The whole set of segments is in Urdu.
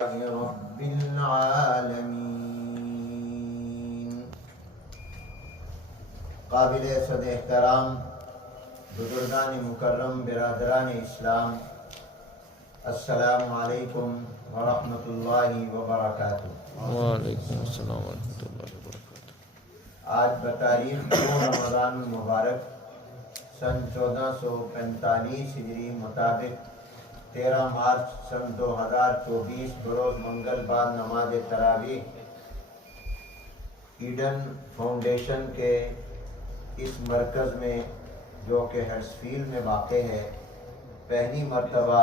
رب العالمین۔ قابل صد احترام بزرگان مکرم، برادران اسلام، السلام علیکم ورحمۃ اللہ وبرکاتہ۔ وعلیکم السلام ورحمۃ اللہ وبرکاتہ۔ آج بتاریخ 2 رمضان المبارک سن 1445 ہجری مطابق 13 مارچ سن 2024 بروز منگل بعد نماز تراویح ایڈن فاؤنڈیشن کے اس مرکز میں جو کہ ہرسفیلڈ میں واقع ہے، پہلی مرتبہ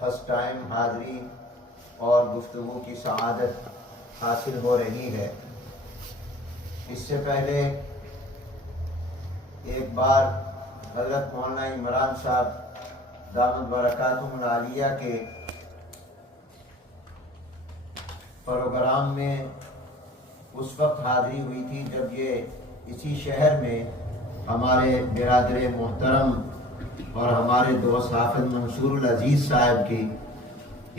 فرسٹ ٹائم حاضری اور گفتگو کی سعادت حاصل ہو رہی ہے۔ اس سے پہلے ایک بار حضرت مولانا عمران صاحب دامت برکاتہم العالیہ کے پروگرام میں اس وقت حاضری ہوئی تھی جب یہ اسی شہر میں ہمارے برادر محترم اور ہمارے دوست حافظ منصور العزیز صاحب کی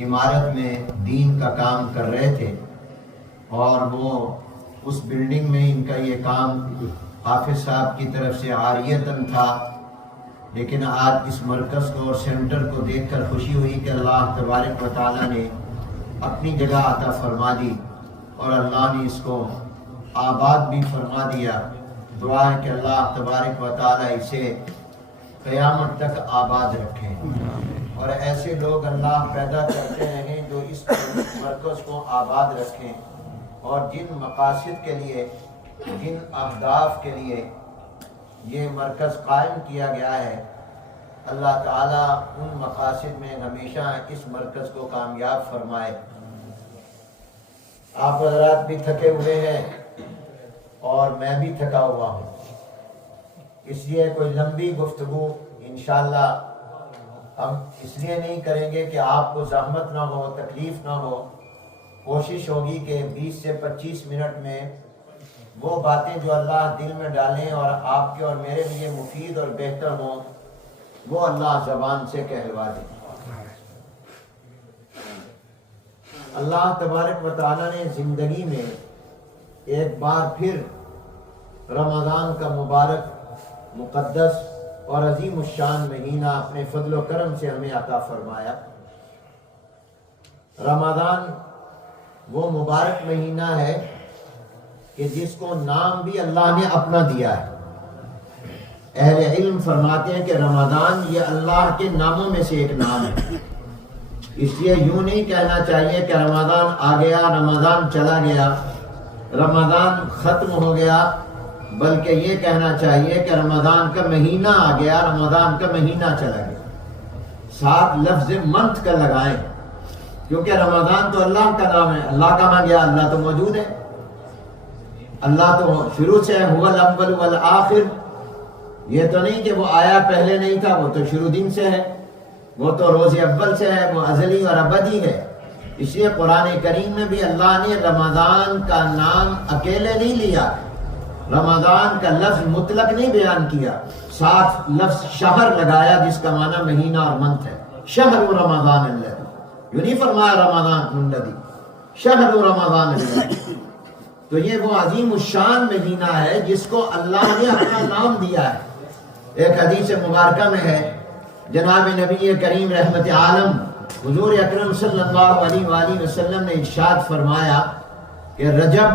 عمارت میں دین کا کام کر رہے تھے، اور وہ اس بلڈنگ میں ان کا یہ کام حافظ صاحب کی طرف سے عاریتاً تھا، لیکن آج اس مرکز کو اور سینٹر کو دیکھ کر خوشی ہوئی کہ اللہ تبارک و تعالیٰ نے اپنی جگہ عطا فرما دی اور اللہ نے اس کو آباد بھی فرما دیا۔ دعا ہے کہ اللہ تبارک و تعالیٰ اسے قیامت تک آباد رکھیں، اور ایسے لوگ اللہ پیدا کرتے رہیں جو اس مرکز کو آباد رکھیں، اور جن مقاصد کے لیے، جن اہداف کے لیے یہ مرکز قائم کیا گیا ہے، اللہ تعالیٰ ان مقاصد میں ہمیشہ اس مرکز کو کامیاب فرمائے۔ آپ حضرات بھی تھکے ہوئے ہیں اور میں بھی تھکا ہوا ہوں، اس لیے کوئی لمبی گفتگو انشاءاللہ ہم اس لیے نہیں کریں گے کہ آپ کو زحمت نہ ہو، تکلیف نہ ہو۔ کوشش ہوگی کہ 20 سے 25 منٹ میں وہ باتیں جو اللہ دل میں ڈالیں اور آپ کے اور میرے لیے مفید اور بہتر ہوں، وہ اللہ زبان سے کہلوا دیں۔ اللہ تبارک و تعالیٰ نے زندگی میں ایک بار پھر رمضان کا مبارک، مقدس اور عظیم الشان مہینہ اپنے فضل و کرم سے ہمیں عطا فرمایا۔ رمضان وہ مبارک مہینہ ہے کہ جس کو نام بھی اللہ نے اپنا دیا ہے۔ اہل علم فرماتے ہیں کہ رمضان یہ اللہ کے ناموں میں سے ایک نام ہے، اس لیے یوں نہیں کہنا چاہیے کہ رمضان آ گیا، رمضان چلا گیا، رمضان ختم ہو گیا، بلکہ یہ کہنا چاہیے کہ رمضان کا مہینہ آ گیا، رمضان کا مہینہ چلا گیا۔ ساتھ لفظ منتھ کا لگائیں، کیونکہ رمضان تو اللہ کا نام ہے۔ اللہ کہاں گیا؟ اللہ تو موجود ہے، اللہ تو شروع سے ہے، هو الاول والآخر۔ یہ تو نہیں کہ وہ آیا پہلے نہیں تھا، وہ تو شروع دن سے ہے، وہ تو روز اول سے ہے، وہ ازلی اور ابدی ہے۔ اس لیے قرآن کریم میں بھی اللہ نے رمضان کا نام اکیلے نہیں لیا، رمضان کا لفظ مطلق نہیں بیان کیا، ساتھ لفظ شہر لگایا جس کا معنی مہینہ اور منتھ ہے۔ شہر رمضان الذی، یوں نہیں فرمایا رمضان الذی، شہر رمضان الذی۔ تو یہ وہ عظیم الشان مہینہ ہے جس کو اللہ نے اپنا نام دیا ہے۔ ایک حدیث مبارکہ میں ہے، جناب نبی کریم رحمت عالم حضور اکرم صلی اللہ علیہ وآلہ وسلم نے ارشاد فرمایا کہ رجب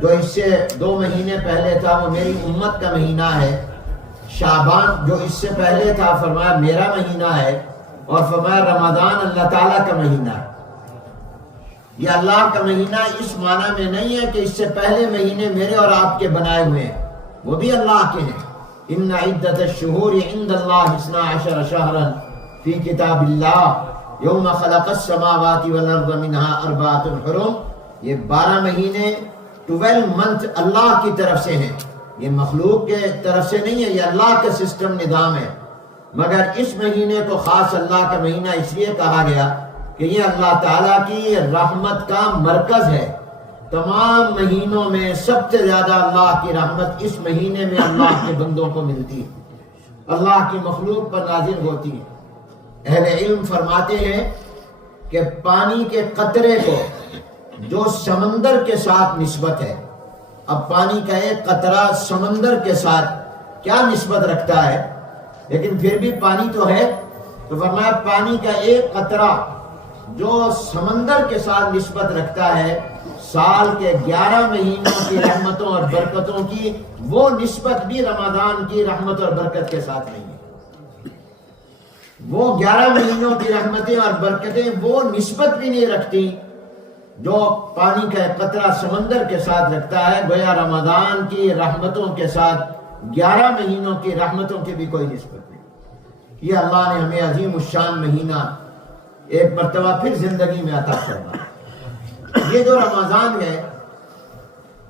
جو اس سے 2 مہینے پہلے تھا وہ میری امت کا مہینہ ہے، شعبان جو اس سے پہلے تھا فرمایا میرا مہینہ ہے، اور فرمایا رمضان اللہ تعالیٰ کا مہینہ ہے۔ یہ اللہ کا مہینہ اس معنی میں نہیں ہے کہ اس سے پہلے مہینے میرے اور آپ کے بنائے ہوئے ہیں، وہ بھی اللہ کے ہیں۔ ان عدت الشہور عند اللہ 12 شہرا فی کتاب اللہ یوم خلق السماوات والارض منها 4 حرم۔ یہ 12 مہینے 12 منتھ اللہ کی طرف سے ہیں، یہ مخلوق کے طرف سے نہیں ہے، یہ اللہ کا سسٹم نظام ہے۔ مگر اس مہینے کو خاص اللہ کا مہینہ اس لیے کہا گیا کہ یہ اللہ تعالیٰ کی رحمت کا مرکز ہے۔ تمام مہینوں میں سب سے زیادہ اللہ کی رحمت اس مہینے میں اللہ کے بندوں کو ملتی ہے، اللہ کی مخلوق پر نازل ہوتی ہے۔ اہل علم فرماتے ہیں کہ پانی کے قطرے کو جو سمندر کے ساتھ نسبت ہے، اب پانی کا ایک قطرہ سمندر کے ساتھ کیا نسبت رکھتا ہے، لیکن پھر بھی پانی تو ہے، تو فرمایا پانی کا ایک قطرہ جو سمندر کے ساتھ نسبت رکھتا ہے، سال کے 11 مہینوں کی رحمتوں اور برکتوں کی وہ نسبت بھی رمضان کی رحمت اور برکت کے ساتھ نہیں ہے۔ وہ 11 مہینوں کی رحمتیں اور برکتیں وہ نسبت بھی نہیں رکھتی جو پانی کا ایک قطرہ سمندر کے ساتھ رکھتا ہے۔ گویا رمضان کی رحمتوں کے ساتھ 11 مہینوں کی رحمتوں کی بھی کوئی نسبت نہیں۔ یہ اللہ نے ہمیں عظیم الشان مہینہ ایک مرتبہ پھر زندگی میں عطا فرمایا۔ یہ جو رمضان ہے،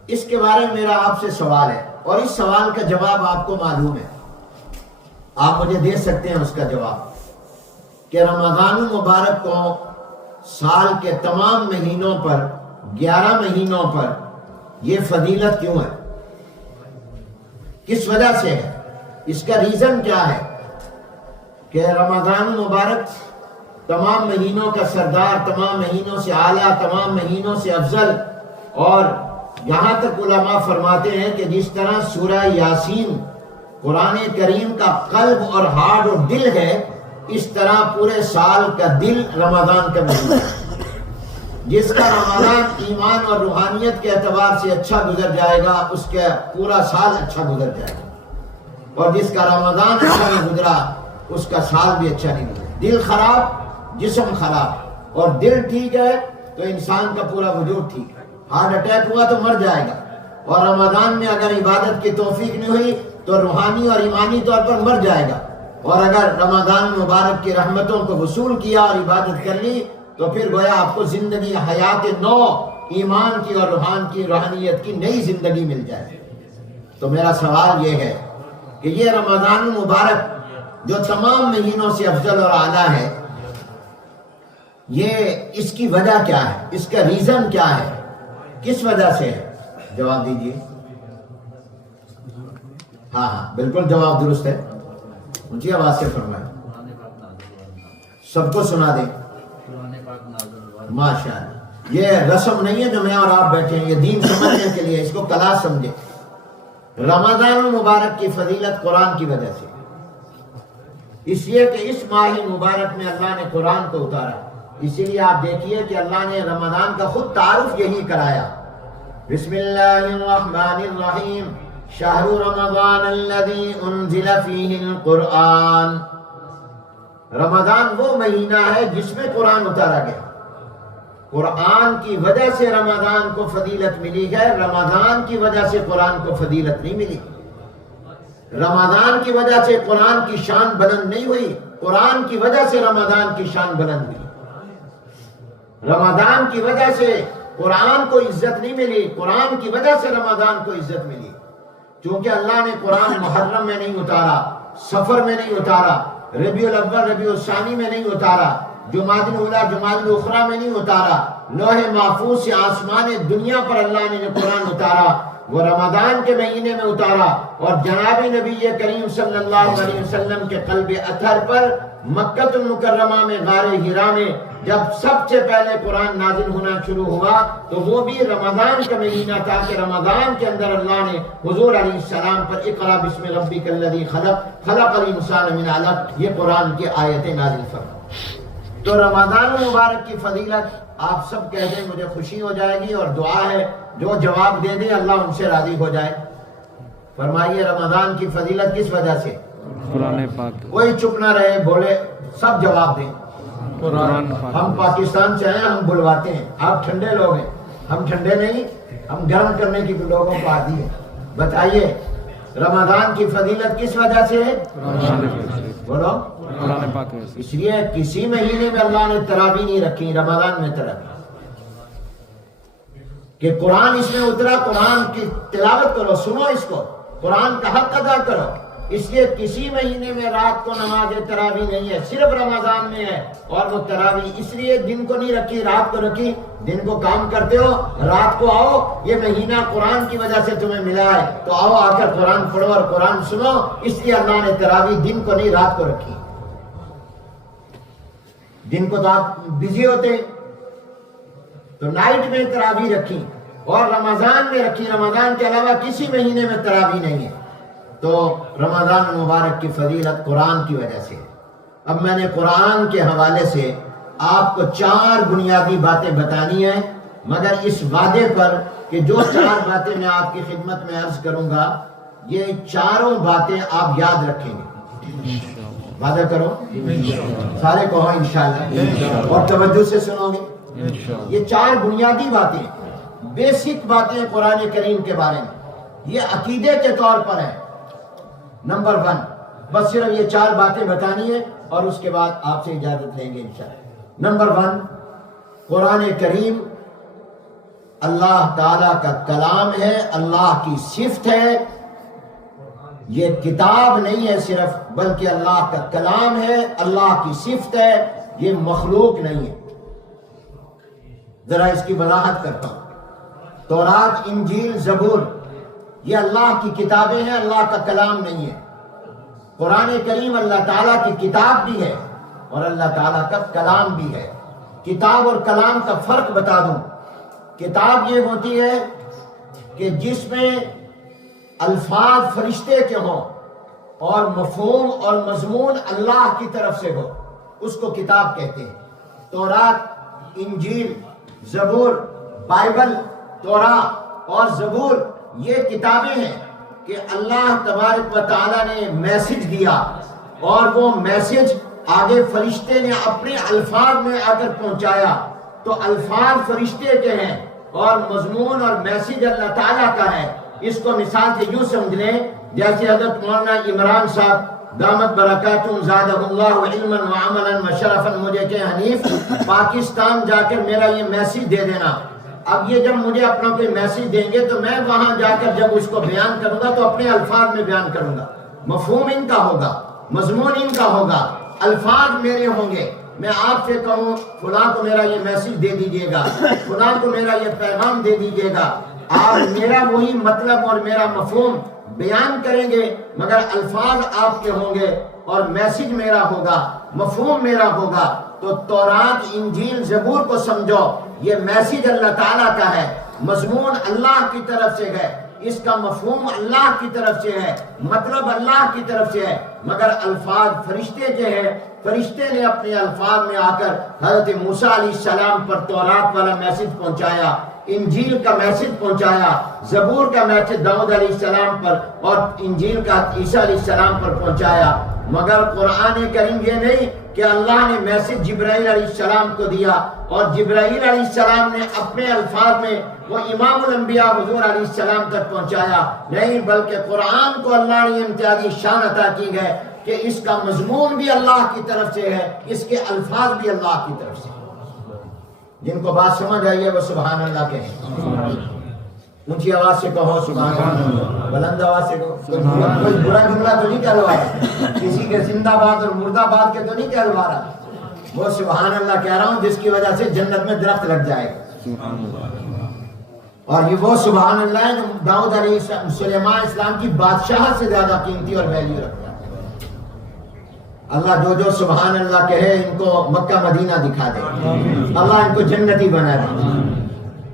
اس کے بارے میں میرا آپ سے سوال ہے، اور اس سوال کا جواب آپ کو معلوم ہے، آپ مجھے دے سکتے ہیں اس کا جواب کہ رمضان المبارک کو سال کے تمام مہینوں پر 11 مہینوں پر یہ فضیلت کیوں ہے، کس وجہ سے ہے، اس کا ریزن کیا ہے کہ رمضان المبارک تمام مہینوں کا سردار، تمام مہینوں سے اعلیٰ، تمام مہینوں سے افضل، اور یہاں تک علماء فرماتے ہیں کہ جس طرح سورہ یاسین قرآن کریم کا قلب اور ہارٹ اور دل ہے، اس طرح پورے سال کا دل رمضان کا مہینہ ہے۔ جس کا رمضان ایمان اور روحانیت کے اعتبار سے اچھا گزر جائے گا، اس کا پورا سال اچھا گزر جائے گا، اور جس کا رمضان اچھا نہیں گزرا، اس کا سال بھی اچھا نہیں گزرا۔ دل خراب، جسم خراب، اور دل ٹھیک ہے تو انسان کا پورا وجود ٹھیک ہے۔ ہارٹ اٹیک ہوا تو مر جائے گا، اور رمضان میں اگر عبادت کی توفیق نہیں ہوئی تو روحانی اور ایمانی طور پر مر جائے گا، اور اگر رمضان مبارک کی رحمتوں کو وصول کیا اور عبادت کر لی تو پھر گویا آپ کو زندگی حیات نو، ایمان کی اور روحانیت کی نئی زندگی مل جائے۔ تو میرا سوال یہ ہے کہ یہ رمضان مبارک جو تمام مہینوں سے افضل اور اعلیٰ ہے، یہ اس کی وجہ کیا ہے، اس کا ریزن کیا ہے، کس وجہ سے ہے؟ جواب دیجیے۔ ہاں بالکل جواب درست ہے، اونچی آواز سے فرمائیں، سب کو سنا دیں۔ ماشاء اللہ، یہ رسم نہیں ہے جو میں اور آپ بیٹھے ہیں، یہ دین سمجھنے کے لیے، اس کو کلاس سمجھے۔ رمضان المبارک کی فضیلت قرآن کی وجہ سے، اس لیے کہ اس ماہ مبارک میں اللہ نے قرآن کو اتارا، اسی لیے آپ دیکھیے کہ اللہ نے رمضان کا خود تعارف یہی کرایا۔ بسم اللہ الرحمن الرحیم، شہر رمضان الذی انزل فیہ القرآن۔ رمضان وہ مہینہ ہے جس میں قرآن اتارا گیا۔ قرآن کی وجہ سے رمضان کو فضیلت ملی ہے، رمضان کی وجہ سے قرآن کو فضیلت نہیں ملی۔ رمضان کی وجہ سے قرآن کی شان بلند نہیں ہوئی، قرآن کی وجہ سے رمضان کی شان بلند ہوئی۔ رمضان کی وجہ سے قرآن کو عزت نہیں ملی، قرآن کی وجہ سے رمضان کو عزت ملی، چونکہ اللہ نے قرآن محرم میں نہیں اتارا، سفر میں نہیں اتارا، ربیع الاول ربیع الثانی میں نہیں اتارا، جمادی الاولیٰ جمادی الاخری میں نہیں اتارا، لوح محفوظ سے آسمان دنیا پر اللہ نے جو قرآن اتارا وہ رمضان کے مہینے میں اتارا، اور جناب نبی کریم صلی اللہ علیہ وسلم کے قلب اطہر پر مکہ المکرمہ میں غار حرا میں جب سب سے پہلے قرآن نازل ہونا شروع ہوا تو وہ بھی رمضان کا مہینہ تھا کہ رمضان کے اندر اللہ نے حضور علیہ السلام پر اقرأ بسم ربک الذی خلق خلق الانسان من علق یہ قرآن کی آیتیں نازل فرمائیں۔ تو رمضان المبارک کی فضیلت آپ سب کہہ دیں، مجھے خوشی ہو جائے گی، اور دعا ہے جو جواب دے دے اللہ ان سے راضی ہو جائے۔ فرمائیے رمضان کی فضیلت کس وجہ سے؟ قرآن پاک۔ کوئی چپ نہ رہے، بولے، سب جواب دیں۔ قرآن پاک۔ ہم پاکستان سے ہیں، ہم بلواتے ہیں، آپ ٹھنڈے لوگ ہیں، ہم ٹھنڈے نہیں، ہم گرم کرنے کی لوگوں کو عادی ہے۔ بتائیے رمضان کی فضیلت کس وجہ سے ہے؟ بولو۔ قرآن پاک۔ اس لیے کسی مہینے میں اللہ نے تراویح نہیں رکھی، رمضان میں تراویح، کہ قرآن اس میں اترا، قرآن کی تلاوت کرو، سنو اس کو، قرآن کا حق ادا کرو۔ اس لیے کسی مہینے میں رات کو نماز تراویح نہیں ہے، صرف رمضان میں ہے، اور وہ تراویح اس لیے دن کو نہیں رکھی، رات کو رکھی۔ دن کو کام کرتے ہو، رات کو آؤ، یہ مہینہ قرآن کی وجہ سے تمہیں ملا ہے تو آؤ، آ کر قرآن پڑھو اور قرآن سنو۔ اس لیے اللہ نے تراویح دن کو نہیں، رات کو رکھی۔ دن کو تو آپ بزی ہوتے ہیں، تو نائٹ میں تراویح رکھی اور رمضان میں رکھی، رمضان کے علاوہ کسی مہینے میں تراویح نہیں ہے، تو رمضان المبارک کی فضیلت قرآن کی وجہ سے۔ اب میں نے قرآن کے حوالے سے آپ کو 4 بنیادی باتیں بتانی ہیں، مگر اس وعدے پر کہ جو 4 باتیں میں آپ کی خدمت میں عرض کروں گا، یہ 4 باتیں آپ یاد رکھیں گے۔ وعدہ کرو سارے کہو انشاءاللہ، اور توجہ سے سنو گے۔ یہ 4 بنیادی باتیں، بیسک باتیں قرآن کریم کے بارے میں، یہ عقیدے کے طور پر ہے۔ نمبر 1، بس صرف یہ 4 باتیں بتانی ہے اور اس کے بعد آپ سے اجازت لیں گے انشاءاللہ۔ نمبر 1، قرآن کریم اللہ تعالیٰ کا کلام ہے، اللہ کی صفت ہے، یہ کتاب نہیں ہے صرف، بلکہ اللہ کا کلام ہے، اللہ کی صفت ہے، یہ مخلوق نہیں ہے۔ ذرا اس کی وضاحت کرتا ہوں۔ تورات، انجیل، زبور یہ اللہ کی کتابیں ہیں، اللہ کا کلام نہیں ہے۔ قرآن کریم اللہ تعالیٰ کی کتاب بھی ہے اور اللہ تعالیٰ کا کلام بھی ہے۔ کتاب اور کلام کا فرق بتا دوں۔ کتاب یہ ہوتی ہے کہ جس میں الفاظ فرشتے کے ہوں اور مفہوم اور مضمون اللہ کی طرف سے ہو، اس کو کتاب کہتے ہیں۔ تورات، انجیل، زبور، بائبل، تورات اور زبور یہ کتابیں ہیں کہ اللہ تبارک و تعالیٰ نے میسج دیا اور وہ میسج آگے فرشتے نے اپنے الفاظ میں آ کر پہنچایا، تو الفاظ فرشتے کے ہیں اور مضمون اور میسج اللہ تعالیٰ کا ہے۔ اس کو مثال سے یوں سمجھ لیں، جیسے حضرت مولانا عمران صاحب دامت برکاتہم زادہ اللہ علما وعملا وشرفا مجھے کہ حنیف پاکستان جا کر میرا یہ میسج دے دینا۔ اب یہ جب مجھے اپنا کوئی میسج دیں گے تو میں وہاں جا کر جب اس کو بیان کروں گا تو اپنے الفاظ میں بیان کروں گا، مفہوم ان کا ہوگا، مضمون ان کا ہوگا، الفاظ میرے ہوں گے۔ میں آپ سے کہوں فلاں کو میرا یہ میسج دے دیجئے گا، فلاں کو میرا یہ پیغام دے دیجئے گا، آپ میرا وہی مطلب اور میرا مفہوم بیان کریں گے، مگر الفاظ آپ کے ہوں گے اور میسج میرا ہوگا، مفہوم میرا ہوگا۔ تو تورات، انجیل، زبور کو سمجھو، یہ میسج اللہ تعالیٰ کا ہے، مضمون اللہ کی طرف سے ہے، اس کا مفہوم اللہ کی طرف سے ہے، مطلب اللہ کی طرف سے ہے، مگر الفاظ فرشتے کے ہیں۔ فرشتے نے اپنے الفاظ میں آ کر حضرت موسیٰ علیہ السلام پر تورات والا میسج پہنچایا، انجیل کا میسج پہنچایا، زبور کا میسج داؤد علیہ السلام پر اور انجیل کا عیسیٰ علیہ السلام پر پہنچایا۔ مگر قرآن کریم یہ نہیں کہ اللہ نے میسج جبرائیل علیہ السلام کو دیا اور جبرائیل علیہ السلام نے اپنے الفاظ میں وہ امام الانبیاء حضور علیہ السلام تک پہنچایا، نہیں، بلکہ قرآن کو اللہ نے امتیازی شان عطا کی ہے کہ اس کا مضمون بھی اللہ کی طرف سے ہے، اس کے الفاظ بھی اللہ کی طرف سے۔ جن کو بات سمجھ آئی ہے وہ سبحان اللہ کہیں، اونچی آواز سے کہو سبحان اللہ، بلند آواز سے کہو۔ کوئی برا جملہ تو نہیں کہلوا رہا، کسی کے زندہ باد اور مردہ باد کے تو نہیں کہلوا رہا، وہ سبحان اللہ کہہ رہا ہوں جس کی وجہ سے جنت میں درخت لگ جائے گا۔ اور یہ وہ سبحان اللہ ہے جو داؤد علیہ السلام، سلیمان اسلام کی بادشاہت سے زیادہ قیمتی اور ویلیو رکھتا ہے۔ اللہ جو سبحان اللہ کہے ان کو مکہ مدینہ دکھا دے، اللہ ان کو جنتی بنا دے،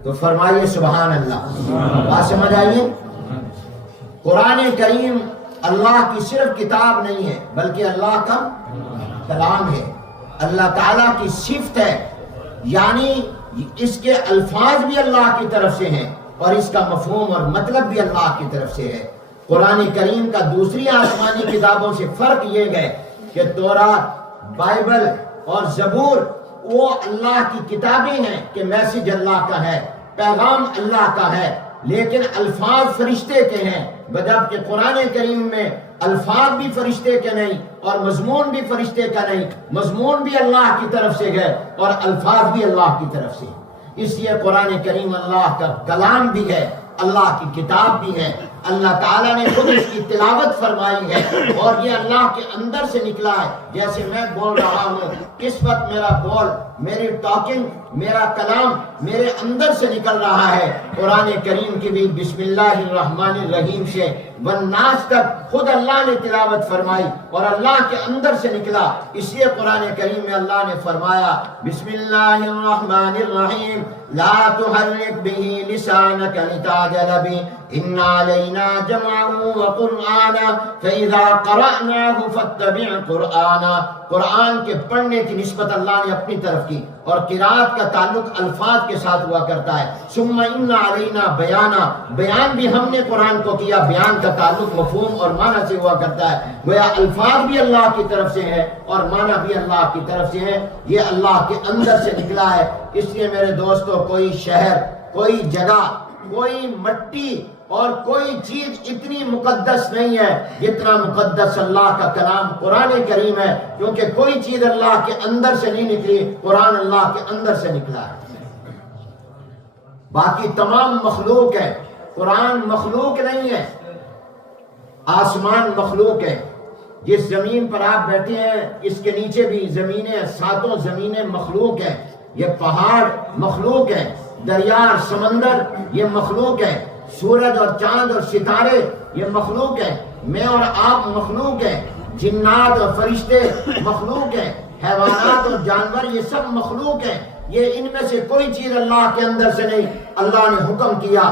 تو فرمائیے سبحان اللہ۔ بات سمجھ آئیے؟ قرآن کریم اللہ کی صرف کتاب نہیں ہے بلکہ اللہ کا کلام ہے، اللہ تعالیٰ کی صفت ہے، یعنی اس کے الفاظ بھی اللہ کی طرف سے ہیں اور اس کا مفہوم اور مطلب بھی اللہ کی طرف سے ہے۔ قرآن کریم کا دوسری آسمانی کتابوں سے فرق یہ ہے کہ تورات، بائبل اور زبور وہ اللہ کی کتابیں ہیں کہ میسج اللہ کا ہے، پیغام اللہ کا ہے، لیکن الفاظ فرشتے کے ہیں، جبکہ قرآن کریم میں الفاظ بھی فرشتے کے نہیں اور مضمون بھی فرشتے کا نہیں، مضمون بھی اللہ کی طرف سے ہے اور الفاظ بھی اللہ کی طرف سے۔ اس لیے قرآن کریم اللہ کا کلام بھی ہے، اللہ کی کتاب بھی ہے، اللہ تعالیٰ نے خود اس کی تلاوت فرمائی ہے اور یہ اللہ کے اندر سے نکلا ہے۔ جیسے میں بول رہا ہوں، اس وقت میرا بول میری ٹاکنگ، میرا کلام میرے اندر سے نکل رہا ہے۔ قرآن کریم کی بھی بسم اللہ الرحمن الرحیم سے والناس تک خود اللہ نے تلاوت فرمائی اور اللہ کے اندر سے نکلا۔ اس لیے قرآن کریم میں اللہ نے فرمایا بسم اللہ الرحمن الرحیم لا تحرک به لسانک لتعجل به ان علینا جمعه وقرآنا فاذا قرأناه فاتبع قرآنا۔ قرآن کے پڑھنے کی نسبت اللہ نے اپنی طرف کی، اور قرات کا تعلق الفاظ کے ساتھ ہوا کرتا ہے۔ ثم ان علینا بیانا، بیان بھی ہم نے قرآن کو کیا، بیان کا تعلق مفہوم اور معنی سے ہوا کرتا ہے۔ گویا الفاظ بھی اللہ کی طرف سے ہے اور معنی بھی اللہ کی طرف سے ہے، یہ اللہ کے اندر سے نکلا ہے۔ اس لیے میرے دوستو، کوئی شہر، کوئی جگہ، کوئی مٹی اور کوئی چیز اتنی مقدس نہیں ہے جتنا مقدس اللہ کا کلام قرآن کریم ہے، کیونکہ کوئی چیز اللہ کے اندر سے نہیں نکلی، قرآن اللہ کے اندر سے نکلا ہے۔ باقی تمام مخلوق ہے، قرآن مخلوق نہیں ہے۔ آسمان مخلوق ہے، جس زمین پر آپ بیٹھے ہیں اس کے نیچے بھی زمینیں، ساتوں زمینیں مخلوق ہیں۔ یہ پہاڑ مخلوق ہے، دریا اور سمندر یہ مخلوق ہے، سورج اور چاند اور ستارے یہ مخلوق ہیں، میں اور آپ مخلوق ہیں، جنات اور فرشتے مخلوق ہیں، حیوانات اور جانور یہ سب مخلوق ہیں۔ یہ ان میں سے کوئی چیز اللہ کے اندر سے نہیں، اللہ نے حکم کیا،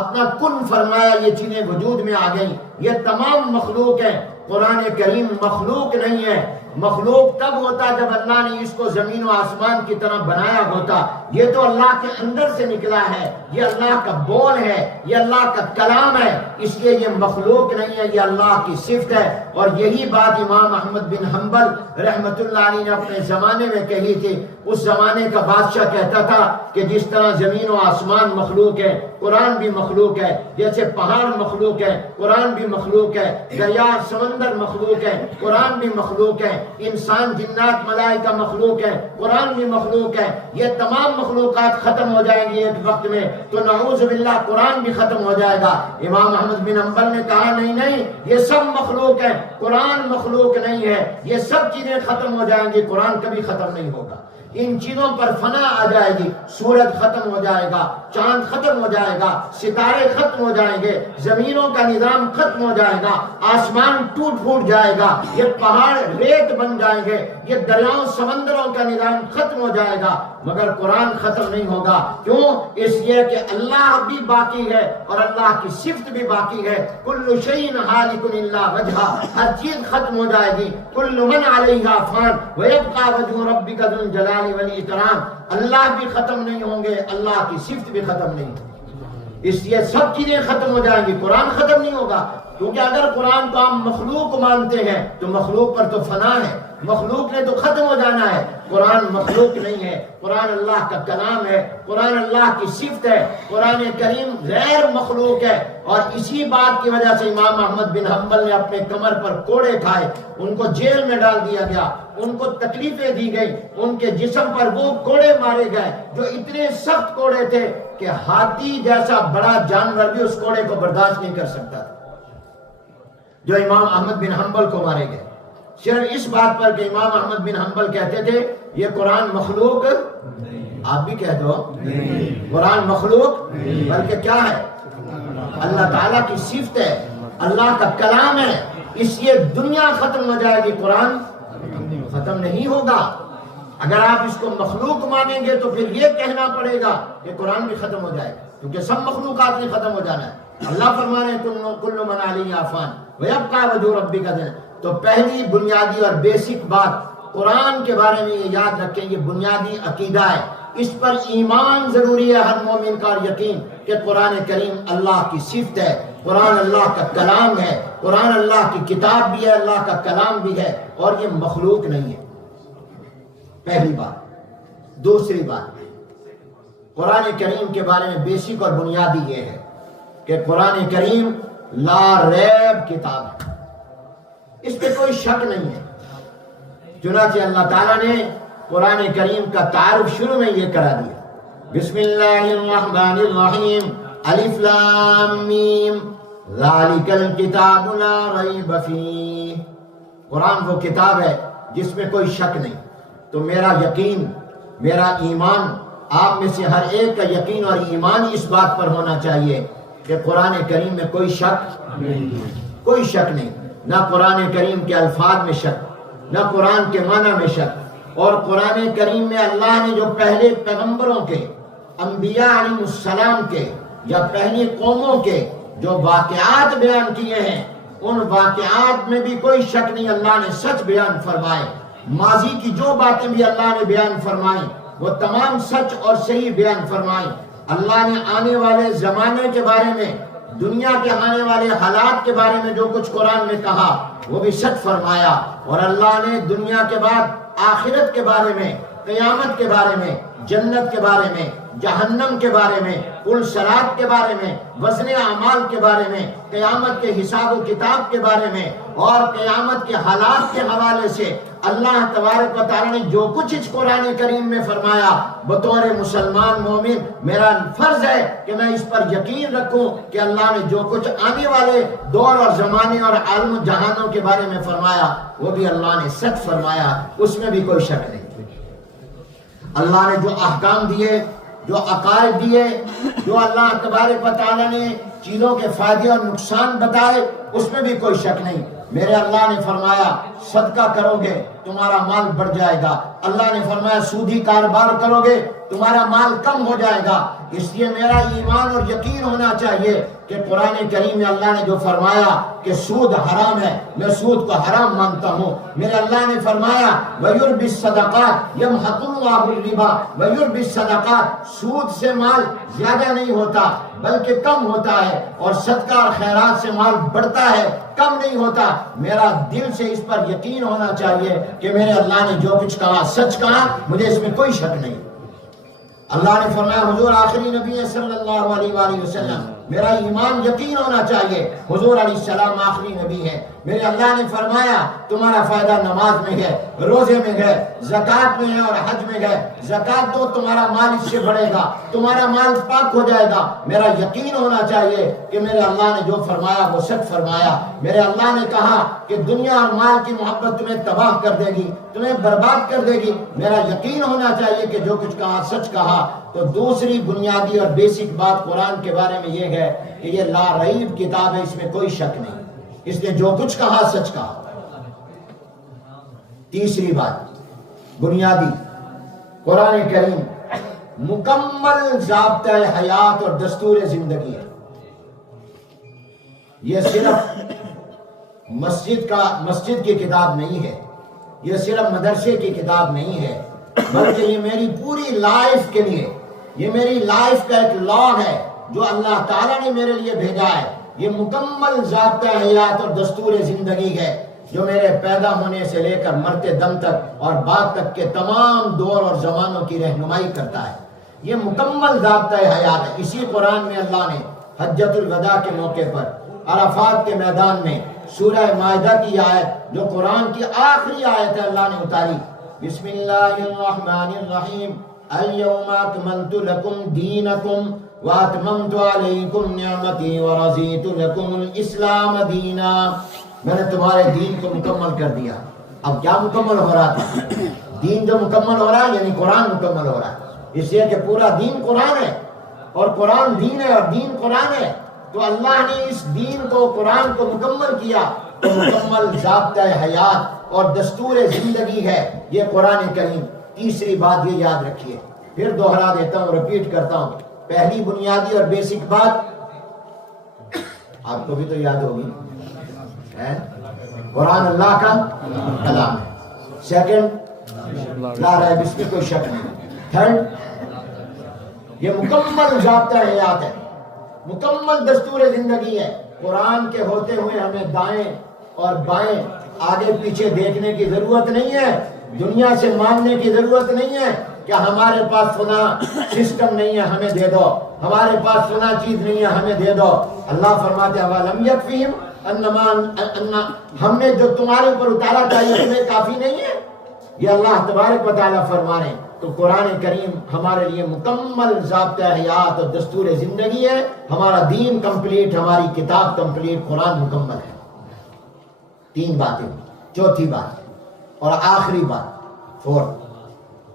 اپنا کن فرمایا، یہ چیزیں وجود میں آ گئیں۔ یہ تمام مخلوق ہیں، قرآن کریم مخلوق نہیں ہے۔ مخلوق تب ہوتا جب اللہ نے اس کو زمین و آسمان کی طرح بنایا ہوتا۔ یہ تو اللہ کے اندر سے نکلا ہے، یہ اللہ کا بول ہے، یہ اللہ کا کلام ہے، اس لیے یہ مخلوق نہیں ہے، یہ اللہ کی صفت ہے۔ اور یہی بات امام احمد بن حنبل رحمت اللہ علیہ نے اپنے زمانے میں کہی تھی۔ اس زمانے کا بادشاہ کہتا تھا کہ جس طرح زمین و آسمان مخلوق ہے، قرآن بھی مخلوق ہے، جیسے پہاڑ مخلوق ہے، قرآن بھی مخلوق ہے، دریا سمندر مخلوق ہے، قرآن بھی مخلوق ہے، انسان جنات ملائکہ مخلوق ہے، قرآن بھی مخلوق ہے۔ یہ تمام مخلوقات ختم ہو جائیں گی ایک وقت میں تو نعوذ باللہ قرآن بھی ختم ہو جائے گا۔ امام احمد بن حنبل نے کہا نہیں نہیں، یہ سب مخلوق ہے، قرآن مخلوق نہیں ہے، یہ سب چیزیں ختم ہو جائیں گی، قرآن کبھی ختم نہیں ہوگا۔ ان چیزوں پر فنا آ جائے گی، سورج ختم ہو جائے گا، چاند ختم ہو جائے گا، ستارے ختم ہو جائیں گے، زمینوں کا نظام ختم ہو جائے گا، آسمان ٹوٹ پھوٹ جائے گا، یہ پہاڑ ریت بن جائیں گے، یہ دریاؤں سمندروں کا نظام ختم ہو جائے گا، مگر قرآن ختم نہیں ہوگا۔ کیوں؟ اس لیے کہ اللہ بھی باقی ہے اور اللہ کی صفت بھی باقی ہے۔ کل شیء ہالک الا وجہہ، ہر چیز ختم ہو جائے گی۔ کل من علیہا فان ویبقى وجہ ربک ذو الجلال والاکرام، اللہ بھی ختم نہیں ہوں گے، اللہ کی صفت بھی ختم نہیں ہوگی۔ اس لیے سب چیزیں ختم ہو جائیں گی، قرآن ختم نہیں ہوگا۔ کیونکہ اگر قرآن کو ہم مخلوق مانتے ہیں تو مخلوق پر تو فنا ہے، مخلوق نے تو ختم ہو جانا ہے۔ قرآن مخلوق نہیں ہے، قرآن اللہ کا کلام ہے، قرآن اللہ کی صفت ہے، قرآن کریم غیر مخلوق ہے۔ اور اسی بات کی وجہ سے امام احمد بن حنبل نے اپنے کمر پر کوڑے کھائے، ان کو جیل میں ڈال دیا گیا، ان کو تکلیفیں دی گئی، ان کے جسم پر وہ کوڑے مارے گئے جو اتنے سخت کوڑے تھے کہ ہاتھی جیسا بڑا جانور بھی اس کوڑے کو برداشت نہیں کر سکتا تھا، جو امام احمد بن حنبل کو مارے گئے، صرف اس بات پر کہ امام احمد بن حنبل کہتے تھے یہ قرآن مخلوق، آپ بھی کہہ دو قرآن مخلوق بلکہ کیا ہے؟ اللہ تعالیٰ کی صفت ہے، اللہ کا کلام ہے۔ اس لیے دنیا ختم ہو جائے گی، قرآن ختم نہیں ہوگا۔ اگر آپ اس کو مخلوق مانیں گے تو پھر یہ کہنا پڑے گا کہ قرآن بھی ختم ہو جائے گا، کیونکہ سب مخلوقات نے ختم ہو جانا ہے۔ اللہ فرما رہے ہیں کل من علیہا فان ویبقى وجہ ربک ذو الجلال۔ تو پہلی بنیادی اور بیسک بات قرآن کے بارے میں یہ یاد رکھیں، یہ بنیادی عقیدہ ہے، اس پر ایمان ضروری ہے ہر مومن کا، اور یقین کہ قرآن کریم اللہ کی صفت ہے، قرآن اللہ کا کلام ہے، قرآن اللہ کی کتاب بھی ہے، اللہ کا کلام بھی ہے، اور یہ مخلوق نہیں ہے۔ پہلی بات۔ دوسری بات، قرآن کریم کے بارے میں بیسک اور بنیادی یہ ہے کہ قرآن کریم لا ریب کتاب ہے، اس پہ کوئی شک نہیں ہے۔ چنانچہ اللہ تعالیٰ نے قرآن کریم کا تعارف شروع میں یہ کرا دیا، بسم اللہ الرحمن الرحیم الف لام میم ذالک الکتاب لا ریب فیہ۔ قرآن وہ کتاب ہے جس میں کوئی شک نہیں۔ تو میرا یقین میرا ایمان، آپ میں سے ہر ایک کا یقین اور ایمان اس بات پر ہونا چاہیے کہ قرآن کریم میں کوئی شک نہیں، نہ قرآن کریم کے الفاظ میں شک، نہ قرآن کے معنی میں شک۔ اور قرآن کریم میں اللہ نے جو پہلے پیغمبروں کے، انبیاء علیہ السلام کے یا پہلی قوموں کے جو واقعات بیان کیے ہیں، ان واقعات میں بھی کوئی شک نہیں، اللہ نے سچ بیان فرمائے۔ ماضی کی جو باتیں بھی اللہ نے بیان فرمائیں وہ تمام سچ اور صحیح بیان فرمائیں۔ اللہ نے آنے والے زمانے کے بارے میں، دنیا کے آنے والے حالات کے بارے میں جو کچھ قرآن میں کہا وہ بھی سچ فرمایا۔ اور اللہ نے دنیا کے بعد آخرت کے بارے میں، قیامت کے بارے میں، جنت کے بارے میں، جہنم کے بارے میں، کل صراط کے بارے میں، وزن اعمال کے بارے میں، قیامت کے حساب و کتاب کے بارے میں اور قیامت کے حالات کے حوالے سے اللہ تبارک و تعالی نے جو کچھ اس قرآن کریم میں فرمایا، بطور مسلمان مومن میرا فرض ہے کہ میں اس پر یقین رکھوں کہ اللہ نے جو کچھ آنے والے دور اور زمانے اور عالم و جہانوں کے بارے میں فرمایا وہ بھی اللہ نے سچ فرمایا، اس میں بھی کوئی شک نہیں۔ اللہ نے جو احکام دیے، جو عقائد دیے، جو اللہ تبارک و تعالی نے چیزوں کے فائدے اور نقصان بتائے، اس میں بھی کوئی شک نہیں۔ میرے اللہ نے فرمایا صدقہ کرو گے تمہارا مال بڑھ جائے گا، اللہ نے فرمایا سودی کاروبار کرو گے تمہارا مال کم ہو جائے گا۔ اس لیے میرا ایمان اور یقین ہونا چاہیے کہ قرآن کریم میں اللہ نے جو فرمایا کہ سود حرام ہے، میں سود کو حرام مانتا ہوں۔ میرے اللہ نے فرمایا وَيُرْبِ الصَّدَقَاتِ يَمْحَقُ اللَّهُ الرِّبَا وَيُرْبِ الصَّدَقَاتِ، سود سے مال زیادہ نہیں ہوتا بلکہ کم ہوتا ہے، اور صدقہ اور خیرات سے مال بڑھتا ہے، کم نہیں ہوتا۔ میرا دل سے اس پر یقین ہونا چاہیے کہ میرے اللہ نے جو کچھ کہا سچ کہا، مجھے اس میں کوئی شک نہیں۔ اللہ نے فرمایا حضور آخری نبی ہے صلی اللہ علیہ وآلہ وسلم، میرا ایمان یقین ہونا چاہیے حضور علیہ السلام آخری نبی ہے۔ میرے اللہ نے فرمایا تمہارا فائدہ نماز میں ہے، روزے میں ہے، زکوٰۃ میں ہے اور حج میں ہے۔ زکوٰۃ دو تمہارا مال اس سے بڑھے گا، تمہارا مال پاک ہو جائے گا۔ میرا یقین ہونا چاہیے کہ میرے اللہ نے جو فرمایا وہ سچ فرمایا۔ میرے اللہ نے کہا کہ دنیا اور مال کی محبت تمہیں تباہ کر دے گی، تمہیں برباد کر دے گی۔ میرا یقین ہونا چاہیے کہ جو کچھ کہا سچ کہا۔ تو دوسری بنیادی اور بیسک بات قرآن کے بارے میں یہ ہے کہ یہ لا ریب کتاب ہے، اس میں کوئی شک نہیں، اس نے جو کچھ کہا سچ کہا۔ تیسری بات بنیادی، قرآن کریم مکمل ضابطۂ حیات اور دستور زندگی ہے۔ یہ صرف مسجد کی کتاب نہیں ہے، یہ صرف مدرسے کی کتاب نہیں ہے، بلکہ یہ میری پوری لائف کے لیے، یہ میری لائف کا ایک لا ہے جو اللہ تعالیٰ نے میرے لیے بھیجا ہے۔ یہ مکمل ضابطۂ حیات اور دستور زندگی ہے جو میرے پیدا ہونے سے لے کر مرتے دم تک اور بعد تک کے تمام دور اور زمانوں کی رہنمائی کرتا ہے۔ یہ مکمل ضابطۂ حیات ہے۔ اسی قرآن میں اللہ نے حجۃ الوداع کے موقع پر عرفات کے میدان میں سورہ مائدہ کی آیت جو قرآن کی آخری آیت ہے اللہ نے اتاری، بسم اللہ الرحمن الرحیم اليوم اکملت لکم دینکم واتممت علیکم نعمتی ورضیت لکم الاسلام دینا۔ میں نے تمہارے دین کو مکمل کر دیا۔ اب کیا مکمل ہو رہا تھا؟ دین جو مکمل ہو رہا ہے یعنی قرآن مکمل ہو رہا ہے، اس لیے کہ پورا دین قرآن ہے اور قرآن دین ہے اور دین قرآن ہے۔ تو اللہ نے اس دین کو، قرآن کو مکمل کیا، تو مکمل ضابطۂ حیات اور دستور زندگی ہے یہ قرآن کریم۔ تیسری بات یہ یاد رکھیے، پھر دوہرا دیتا ہوں، رپیٹ کرتا ہوں۔ پہلی بنیادی اور بیسک بات آپ کو بھی تو یاد ہوگی، قرآن اللہ کا کلام ہے۔ سیکنڈ لا ریب، اس میں کوئی شک نہیں۔ تھرڈ یہ مکمل ضابطۂ حیات ہے، مکمل دستور زندگی ہے۔ قرآن کے ہوتے ہوئے ہمیں دائیں اور بائیں آگے پیچھے دیکھنے کی ضرورت نہیں ہے، دنیا سے مانگنے کی ضرورت نہیں ہے کہ ہمارے پاس فلاں سسٹم نہیں ہے ہمیں دے دو، ہمارے پاس فلاں چیز نہیں ہے ہمیں دے دو۔ اللہ فرماتے ہیں وَلَمْ يَكْفِهِمْ أَنَّمَا ہم نے جو تمہارے اوپر اتارا تھا یہ تمہیں کافی نہیں ہے، یہ اللہ تبارک و تعالیٰ فرما رہے ہیں۔ تو قرآن کریم ہمارے لیے مکمل ضابطۂ حیات اور دستور زندگی ہے، ہمارا دین کمپلیٹ، ہماری کتاب کمپلیٹ، قرآن مکمل ہے۔ تین باتیں، چوتھی بات اور آخری بات، فورتھ،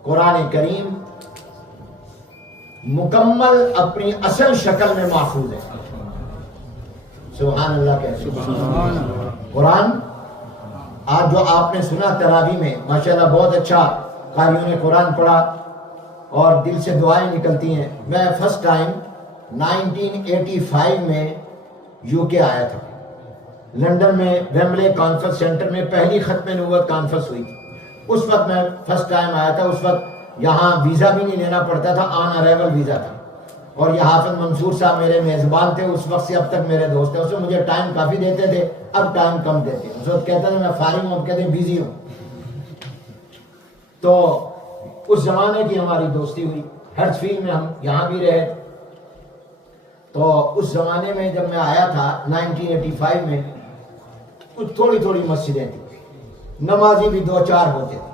قرآن کریم مکمل اپنی اصل شکل میں محفوظ ہے. سبحان اللہ کہتے ہیں. قرآن آج جو آپ نے سنا تراویح میں ماشاءاللہ بہت اچھا قاریوں نے قرآن پڑھا اور دل سے دعائیں نکلتی ہیں. میں فرسٹ ٹائم 1985 میں یو کے آیا تھا. لندن میں ویمبلے کانفرنس سینٹر میں پہلی ختم نبوت کانفرنس ہوئی تھی. اس وقت میں فرسٹ ٹائم آیا تھا. اس وقت یہاں ویزا بھی نہیں لینا پڑتا تھا, آن ارائیول ویزا تھا. اور یہ حافظ منصور صاحب میرے میزبان تھے, اس وقت سے اب تک میرے دوست ہیں. اس میں مجھے ٹائم کافی دیتے تھے, اب ٹائم کم دیتے. اس وقت کہتا تھا میں فارغ ہوں, اب کہتے ہیں بیزی ہوں. تو اس زمانے کی ہماری دوستی ہوئی. ہرٹسفیلڈ میں ہم یہاں بھی رہے. تو اس زمانے میں جب میں آیا تھا 1985 میں, کچھ تھوڑی تھوڑی مسجدیں تھیں, نمازی بھی 2-4 ہوتے تھے.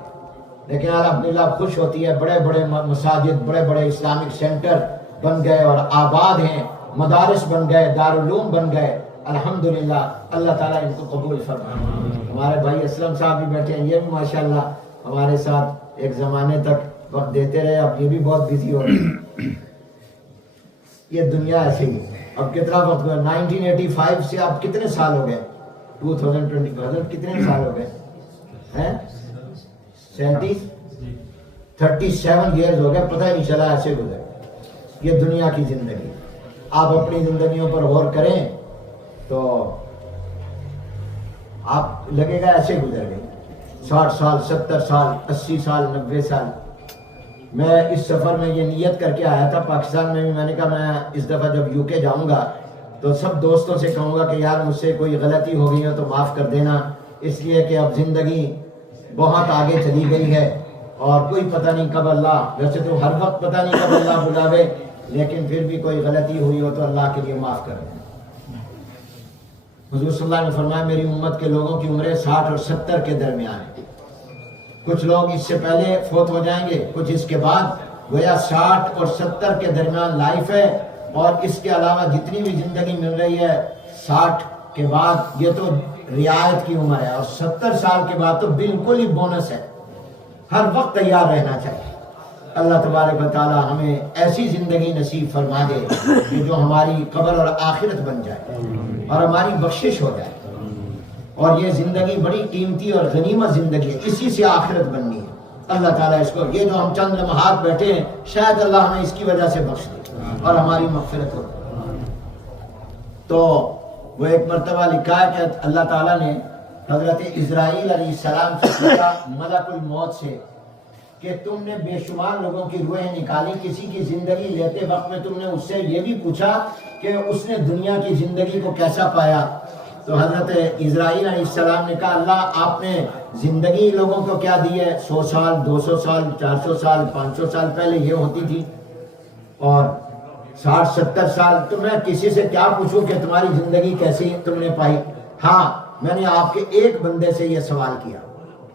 لیکن الحمدللہ خوش ہوتی ہے, بڑے بڑے مساجد, بڑے بڑے اسلامک سینٹر بن گئے اور آباد ہیں, مدارس بن گئے, دارالعلوم بن گئے. الحمدللہ اللہ تعالیٰ ان کو قبول فرمائے. ہمارے بھائی اسلم صاحب بھی بیٹھے ہیں, یہ بھی ماشاءاللہ ہمارے ساتھ ایک زمانے تک وقت دیتے رہے. اب یہ بھی بہت بزی ہو گئی. یہ دنیا ایسے ہی. اب کتنا وقت ہوا 1985 سے اب کتنے سال ہو گئے 2020 کتنے سال ہو گئے ہیں 37 ایئرز ہو گئے. پتہ ہی نہیں چلا ایسے گزرے. یہ دنیا کی زندگی. آپ اپنی زندگیوں پر غور کریں تو آپ لگے گا ایسے گزر گئے. 60 سال 70 سال 80 سال 90 سال. میں اس سفر میں یہ نیت کر کے آیا تھا پاکستان میں بھی. میں نے کہا میں اس دفعہ جب یو کے جاؤں گا تو سب دوستوں سے کہوں گا کہ یار مجھ سے کوئی غلطی ہو گئی ہو تو معاف کر دینا, اس لیے کہ اب زندگی بہت آگے چلی گئی ہے اور کوئی پتہ نہیں کب اللہ, ویسے تو ہر وقت پتہ نہیں کب اللہ بلاوے, لیکن پھر بھی کوئی غلطی ہوئی ہو تو اللہ کے لیے معاف کر دینا. حضور صلی اللہ علیہ وسلم نے فرمایا میری امت کے لوگوں کی عمریں 60 اور 70 کے درمیان ہیں. کچھ لوگ اس سے پہلے فوت ہو جائیں گے, کچھ اس کے بعد. گویا 60 اور 70 کے درمیان لائف ہے, اور اس کے علاوہ جتنی بھی زندگی مل رہی ہے 60 کے بعد یہ تو رعایت کی عمر ہے, اور 70 سال کے بعد تو بالکل ہی بونس ہے. ہر وقت تیار رہنا چاہیے. اللہ تبارک و تعالی ہمیں ایسی زندگی نصیب فرما دے کہ جو ہماری قبر اور آخرت بن جائے اور ہماری بخشش ہو جائے. اور یہ زندگی بڑی قیمتی اور غنیمت زندگی ہے, اسی سے آخرت بننی ہے. اللہ تعالیٰ اس کو, یہ جو ہم چند لمحات بیٹھے ہیں شاید اللہ ہمیں اس کی وجہ سے بخش دے اور ہماری مغفرت ہو. تو وہ ایک مرتبہ لکھا ہے کہ اللہ تعالیٰ نے حضرت اسرائیل علیہ السلام سے پوچھا ملک الموت سے کہ تم نے بے شمار لوگوں کی روحیں نکالی, کسی کی زندگی لیتے وقت میں تم نے اس سے یہ بھی پوچھا کہ اس نے دنیا کی زندگی کو کیسا پایا؟ تو حضرت اسرائیل علیہ السلام نے کہا اللہ آپ نے زندگی لوگوں کو کیا دی ہے, 100 سال 200 سال 400 سال 500 سال پہلے یہ ہوتی تھی, اور 60-70 سال. تو میں کسی سے کیا پوچھوں کہ تمہاری زندگی کیسی تم نے پائی؟ ہاں میں نے آپ کے ایک بندے سے یہ سوال کیا.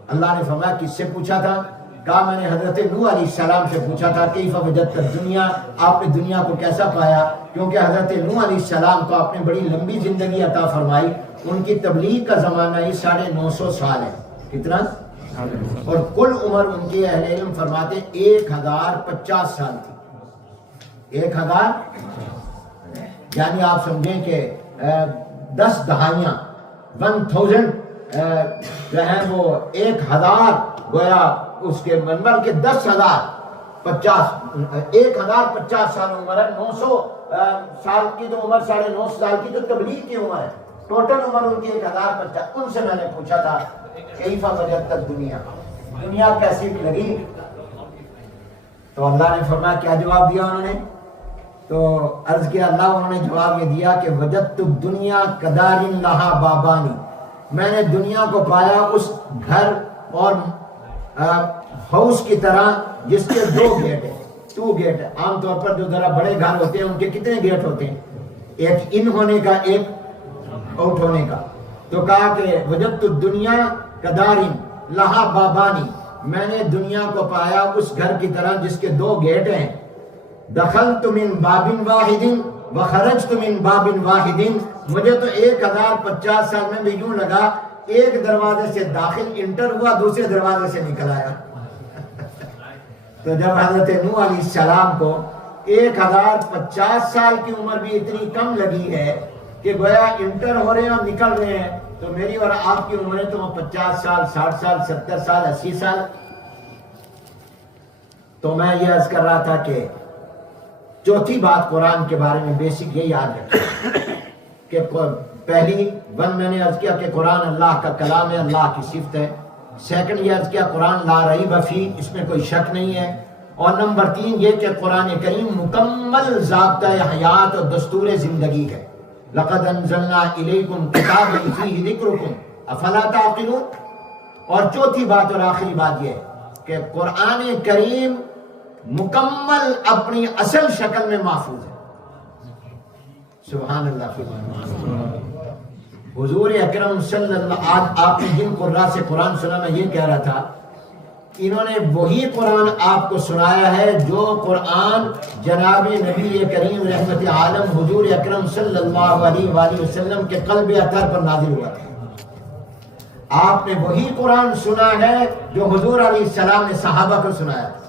اللہ نے فرمایا کس سے پوچھا تھا؟ کہا میں نے حضرت نوح علیہ السلام سے پوچھا تھا کیف وجدت الدنیا, آپ نے دنیا کو کیسا پایا؟ کیونکہ حضرت نوح علیہ السلام کو آپ نے بڑی لمبی زندگی عطا فرمائی. ان کی تبلیغ کا زمانہ ہی 950 سال ہے. کتنا؟ اور کل عمر ان کے اہل علم فرماتے 1050 سال تھی. 1000 یعنی آپ سمجھیں کہ 10 دہائیاں 1000 جو ہیں وہ 1000 گویا اس کے منبر کے 1050 سال عمر ہے. 900 سال کی تو عمر 950 سال کی تو تبلیغ کی عمر ہے. ٹوٹل عمر ان کی 1050. ان سے میں نے پوچھا تھا کیف وجدت الدنیا, دنیا کیسی لگی؟ تو اللہ نے فرمایا کیا جواب دیا انہوں نے؟ تو عرض کیا اللہ, انہوں نے جواب یہ دیا کہ وجدت الدنیا کدار لہا بابانی, میں نے دنیا کو پایا اس گھر اور ہاؤس کی طرح جس کے 2 گیٹ ہیں. 2 گیٹ ہے. عام طور پر جو ذرا بڑے گھر ہوتے ہیں ان کے کتنے گیٹ ہوتے ہیں؟ ایک ان ہونے کا, ایک آؤٹ ہونے کا. تو کہا کہ وجدت الدنیا کدار لہا بابانی, میں نے دنیا کو پایا اس گھر کی طرح جس کے 2 گیٹ ہیں. دخلت من باب واحد وخرجت من باب واحد, مجھے تو 1050 سال میں بھی یوں لگا ایک دروازے سے داخل انٹر ہوا, دوسرے دروازے سے نکل آیا. تو جب حضرت نوح علیہ السلام کو 1050 سال کی عمر بھی اتنی کم لگی ہے کہ گویا انٹر ہو رہے ہیں اور نکل رہے ہیں، تو میری اور آپ کی عمریں تو 50 سال 60 سال 70 سال 80 سال. تو میں یہ عرض کر رہا تھا کہ چوتھی بات قرآن کے بارے میں بیسک یہ یاد رکھیں کہ پہلی میں نے عرض کیا کہ قرآن اللہ کا کلام ہے، اللہ کی صفت ہے. سیکنڈ یہ عرض کیا قرآن لا ریب فیہ، اس میں کوئی شک نہیں ہے. اور نمبر 3 یہ کہ قرآن کریم مکمل ضابطہ حیات اور دستور زندگی ہے. لقد انزلنا الیکم کتابا فیہ ذکرکم افلا تعقلون. اور چوتھی بات اور آخری بات یہ ہے کہ قرآن کریم مکمل اپنی اصل شکل میں محفوظ ہے. سبحان اللہ. حضور اکرم صلی اللہ آج آپ نے جن قرآن سے قرآن سنا، میں یہ کہہ رہا تھا انہوں نے وہی قرآن آپ کو سنایا ہے جو قرآن جناب نبی کریم رحمت عالم حضور اکرم صلی اللہ علیہ وآلہ وسلم کے قلب اطہر پر نازل ہوا تھا. آپ نے وہی قرآن سنا ہے جو حضور علیہ السلام نے صحابہ کو سنایا تھا.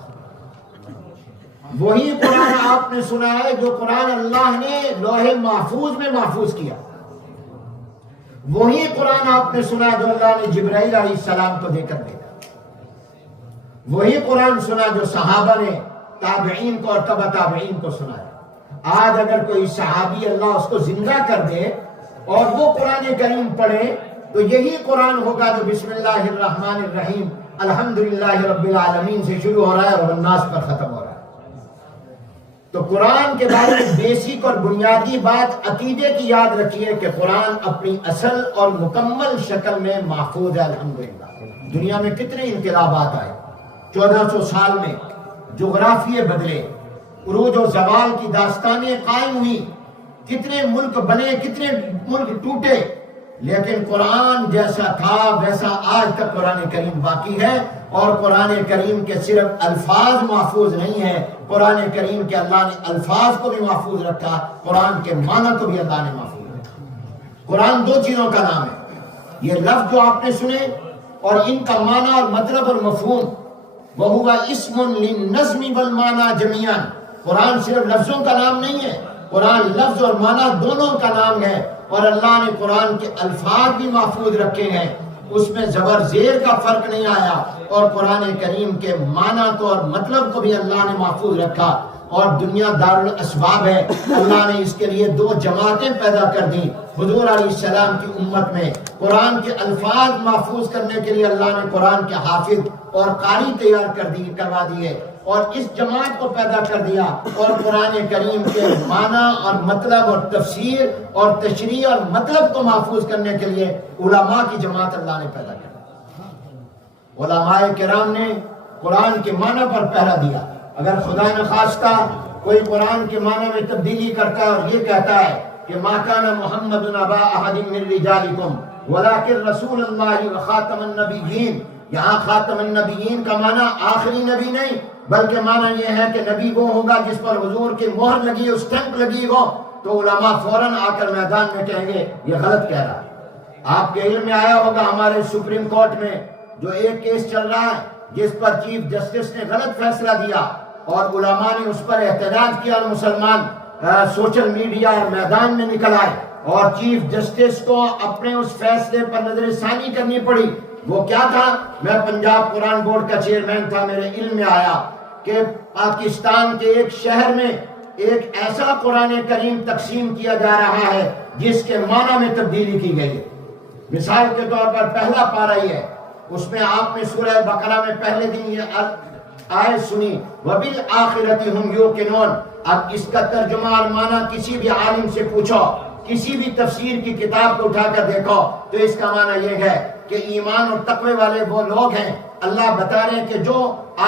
وہی قرآن آپ نے سنا ہے جو قرآن اللہ نے لوح محفوظ میں محفوظ کیا. وہی قرآن آپ نے سنا جو اللہ نے جبرائیل علیہ السلام کو دے کر بھیجا. وہی قرآن سنا جو صحابہ نے تابعین کو اور تبع تابعین کو سنایا. آج اگر کوئی صحابی اللہ اس کو زندہ کر دے اور وہ قرآن کریم پڑھے تو یہی قرآن ہوگا جو بسم اللہ الرحمن الرحیم الحمدللہ رب العالمین سے شروع ہو رہا ہے اور الناس پر ختم ہو رہا ہے. تو قرآن کے بارے میں بیسک اور بنیادی بات عقیدے کی یاد رکھیے کہ قرآن اپنی اصل اور مکمل شکل میں محفوظ ہے الحمدللہ. دنیا میں کتنے انقلابات آئے 1400 سال میں، جغرافیے بدلے، عروج و زوال کی داستانیں قائم ہوئی، کتنے ملک بنے، کتنے ملک ٹوٹے، لیکن قرآن جیسا تھا ویسا آج تک قرآن کریم باقی ہے. اور قرآن کریم کے صرف الفاظ محفوظ نہیں ہیں، قرآن کریم کے اللہ نے الفاظ کو بھی محفوظ رکھا، قرآن کے معنی کو بھی اللہ نے محفوظ رکھا. قرآن 2 چیزوں کا نام ہے. یہ لفظ جو آپ نے سنے اور ان کا معنی اور مطلب اور مفہوم، وَهُوَ اسْمٌ لِلنَّظْمِ وَالْمَعْنَى جَمِيعًا. قرآن صرف لفظوں کا نام نہیں ہے، قرآن لفظ اور معنی دونوں کا نام ہے. اور اللہ نے قرآن کے الفاظ بھی محفوظ رکھے ہیں، اس میں زبر زیر کا فرق نہیں آیا. اور قرآن کریم کے معنی کو اور مطلب کو بھی اللہ نے محفوظ رکھا. اور دنیا دار الاسباب ہے، اللہ نے اس کے لیے 2 جماعتیں پیدا کر دی. حضور علیہ السلام کی امت میں قرآن کے الفاظ محفوظ کرنے کے لیے اللہ نے قرآن کے حافظ اور قاری تیار کروا دیے اور اس جماعت کو پیدا کر دیا. اور قرآن کریم کے معنی اور مطلب اور تفسیر اور تشریح اور مطلب کو محفوظ کرنے کے لیے علماء کی جماعت اللہ نے پیدا کر دی. علماء کرام نے قرآن کے معنی پر پہرا دیا. اگر خدا نخواستہ کوئی قرآن کے معنی میں تبدیلی کرتا ہے اور یہ کہتا ہے کہ ما کان محمد ابا احد من رجالکم ولکن رسول اللہ وخاتم النبیین، یہاں خاتم النبیین کا معنی آخری نبی نہیں، بلکہ معنی یہ ہے کہ نبی وہ ہوگا جس پر حضور کی مہر لگی ہو، اسٹمپ لگی ہو. تو علماء فوراً آ کر میدان میں کہیں گے یہ غلط کہہ رہا ہے. آپ کے علم میں آیا ہوگا ہمارے سپریم کورٹ میں جو ایک کیس چل رہا ہے جس پر چیف جسٹس نے غلط فیصلہ دیا اور علماء نے اس پر احتجاج کیا اور مسلمان سوشل میڈیا اور میدان میں نکل آئے اور چیف جسٹس کو اپنے اس فیصلے پر نظر ثانی کرنی پڑی. وہ کیا تھا؟ میں پنجاب قرآن بورڈ کا چیئرمین تھا، میرے علم میں آیا کہ پاکستان کے ایک شہر میں ایک ایسا قرآن کریم تقسیم کیا جا رہا ہے جس کے معنی میں تبدیلی کی گئی ہے. مثال کے طور پر پہلا پارہ یہ ہے، اس میں آپ نے سورہ بقرہ میں پہلے دن یہ آیت سنی وَبِالْآخِرَةِ هُمْ يُوقِنُونَ. اب اس کا ترجمہ اور معنی کسی بھی عالم سے پوچھو، کسی بھی تفسیر کی کتاب کو اٹھا کر دیکھو تو اس کا معنی یہ ہے کہ ایمان اور تقوی والے وہ لوگ ہیں، اللہ بتا رہے ہیں کہ جو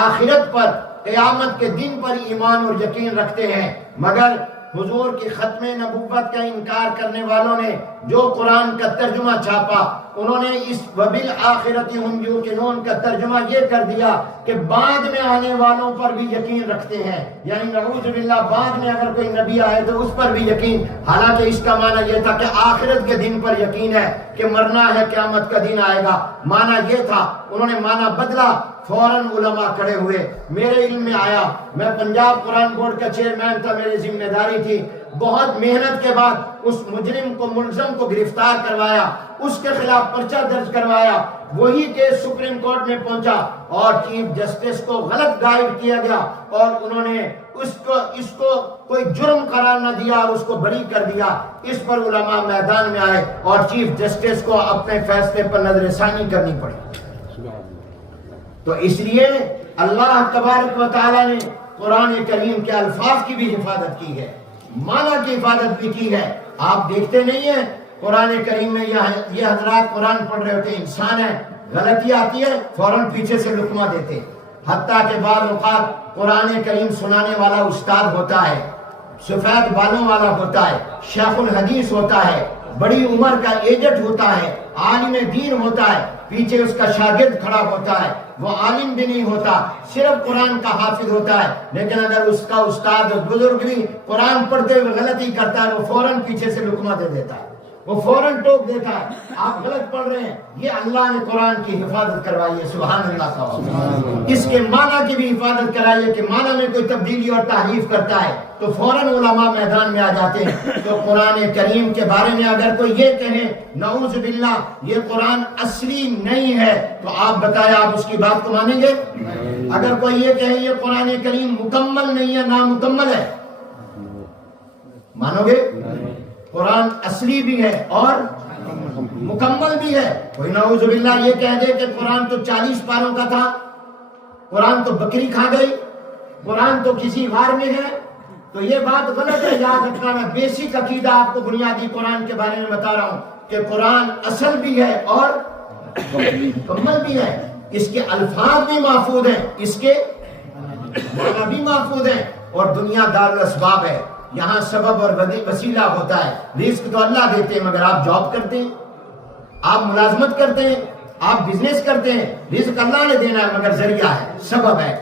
آخرت پر، قیامت کے دن پر ایمان اور یقین رکھتے ہیں. مگر حضور کی ختم نبوت کا انکار کرنے والوں نے جو قرآن کا ترجمہ چھاپا انہوں نے اس وبالآخرۃ ہم یوقنون کا ترجمہ یہ کر دیا کہ بعد میں آنے والوں پر بھی یقین رکھتے ہیں، یعنی نعوذ باللہ بعد میں اگر کوئی نبی آئے تو اس پر بھی یقین، حالانکہ اس کا معنی یہ تھا کہ آخرت کے دن پر یقین ہے کہ مرنا ہے، قیامت کا دن آئے گا، معنی یہ تھا۔ انہوں نے معنی بدلا، فوراً علماء کھڑے ہوئے، میرے علم میں آیا، میں پنجاب قرآن بورڈ کا چیئرمین تھا، میری ذمہ داری تھی، بہت محنت کے بعد اس مجرم کو ملزم کو گرفتار کروایا، اس کے خلاف پرچہ درج کروایا، وہی کیس سپریم کورٹ میں پہنچا اور چیف جسٹس کو غلط گائیڈ کیا گیا اور انہوں نے اس کو کوئی جرم قرار نہ دیا اور اس کو بری کر دیا۔ اس پر علماء میدان میں آئے اور چیف جسٹس کو اپنے فیصلے پر نظر ثانی کرنی پڑی۔ تو اس لیے اللہ تبارک و تعالیٰ نے قرآن کریم کے الفاظ کی بھی حفاظت کی ہے، معنی کی حفاظت بھی کی ہے۔ آپ دیکھتے نہیں ہیں قرآن کریم میں یہ حضرات قرآن پڑھ رہے ہوتے ہیں، انسان ہے، غلطی آتی ہے فوراً پیچھے سے لقمہ دیتے، حتیٰ کہ بعض اوقات قرآن کریم سنانے والا استاد ہوتا ہے، سفید بالوں والا ہوتا ہے، شیخ الحدیث ہوتا ہے، بڑی عمر کا ایجنٹ ہوتا ہے، عالم دین ہوتا ہے، پیچھے اس کا شاگرد کھڑا ہوتا ہے، وہ عالم بھی نہیں ہوتا، صرف قرآن کا حافظ ہوتا ہے، لیکن اگر اس کا استاد بزرگ بھی قرآن پڑھتے ہوئے غلطی کرتا ہے وہ فوراً پیچھے سے لقمہ دے دیتا ہے، وہ فوراً ٹوک دیتا ہے، آپ غلط پڑھ رہے ہیں، یہ اللہ نے قرآن کی حفاظت کروائی ہے، سبحان اللہ کا۔ اس کے معنی کی بھی حفاظت کرائی ہے کہ معنی میں کوئی تبدیلی اور تحریف کرتا ہے تو فوراً علماء میدان میں آ جاتے ہیں۔ تو قرآن کریم کے بارے میں اگر کوئی یہ کہے نعوذ باللہ یہ قرآن اصلی نہیں ہے تو آپ بتائیں آپ اس کی بات کو مانیں گے؟ اگر کوئی یہ کہے یہ قرآن کریم مکمل نہیں ہے، نامکمل ہے، مانو گے؟ قرآن اصلی بھی ہے اور مکمل بھی ہے۔ کوئی نعوذ باللہ یہ کہہ دے کہ قرآن تو 40 پاروں کا تھا، قرآن تو بکری کھا گئی، قرآن تو کسی غار میں ہے، تو یہ بات غلط ہے۔ یاد رکھنا، میں بیسک عقیدہ آپ کو بنیادی قرآن کے بارے میں بتا رہا ہوں کہ قرآن اصل بھی ہے اور مکمل بھی ہے، اس کے الفاظ بھی محفوظ ہیں، اس کے معنی بھی محفوظ ہیں، اور دنیا دار الاسباب ہے، یہاں سبب اور وسیلہ ہوتا ہے، رزق تو اللہ دیتے ہیں مگر آپ جاب کرتے ہیں، آپ ملازمت کرتے ہیں، آپ بزنس کرتے ہیں، رزق اللہ نے دینا ہے مگر ذریعہ ہے، سبب ہے۔